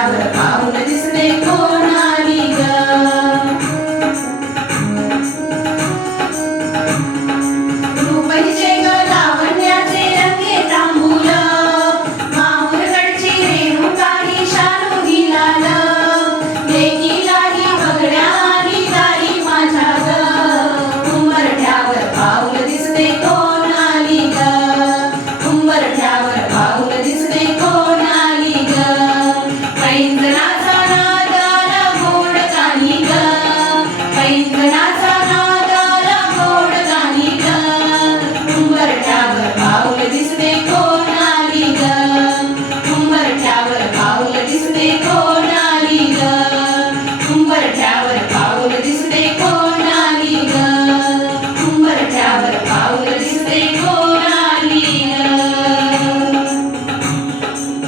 I'm listening for mentality.